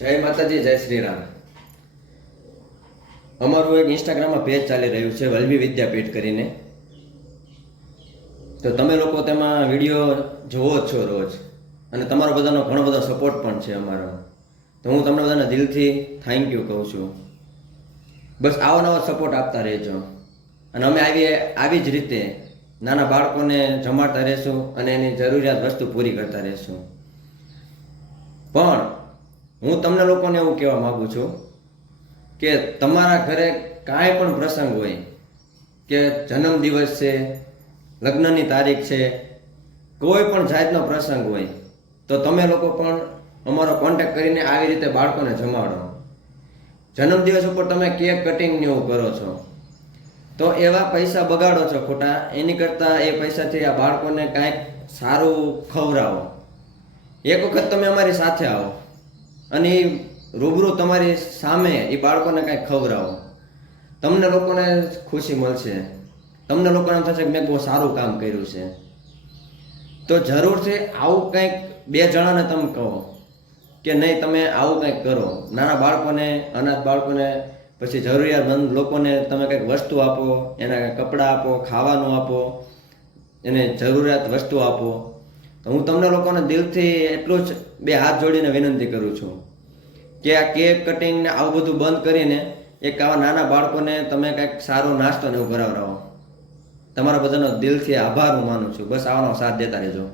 જય માતાજી, જય શ્રી રામ. અમારું એક ઇન્સ્ટાગ્રામમાં પેજ ચાલી રહ્યું છે વલ્લભી વિદ્યાપીઠ કરીને. તો તમે લોકો તેમાં વિડીયો જોવો જ છો રોજ, અને તમારો બધાનો ઘણો બધો સપોર્ટ પણ છે અમારો. તો હું તમને બધાને દિલથી થેન્ક યુ કહું છું. બસ આવો નવો સપોર્ટ આપતા રહેજો, અને અમે આવી જ રીતે નાના બાળકોને જમાડતા રહેશું અને એની જરૂરિયાત વસ્તુ પૂરી કરતા રહેશું. પણ હું તમને લોકોને એવું કહેવા માગું છું કે તમારા ઘરે કાંઈ પણ પ્રસંગ હોય, કે જન્મદિવસ છે, લગ્નની તારીખ છે, કોઈ પણ જાતનો પ્રસંગ હોય, તો તમે લોકો પણ અમારો કોન્ટેક્ટ કરીને આવી રીતે બાળકોને જમાડો. જન્મદિવસ ઉપર તમે કેક કટિંગ ને એવું કરો છો, તો એવા પૈસા બગાડો છો ખોટા. એની કરતાં એ પૈસાથી આ બાળકોને કાંઈક સારું ખવડાવો. એક વખત તમે અમારી સાથે આવો અને રૂબરૂ તમારી સામે એ બાળકોને કાંઈક ખવડાવો. તમને લોકોને ખુશી મળશે, તમને લોકોને એમ થશે કે મેં બહુ સારું કામ કર્યું છે. તો જરૂરથી આવું કંઈક બે જણાને તમે કહો કે નહીં, તમે આવું કંઈક કરો. નાના બાળકોને, અનાથ બાળકોને, પછી જરૂરિયાતમંદ લોકોને તમે કંઈક વસ્તુ આપો, એને કપડાં આપો, ખાવાનું આપો, એને જરૂરિયાત વસ્તુ આપો. તો હું તમને લોકોને દિલથી એટલું જ બે હાથ જોડીને વિનંતી કરું છું કે આ કેક કટિંગ ને આવું બધું બંધ કરીને એક આવા નાના બાળકોને તમે કંઈક સારો નાસ્તો ને એવું કરાવડાવો. તમારા બધાનો દિલથી આભાર હું માનું છું. બસ આવાનો સાથ દેતા રહેજો.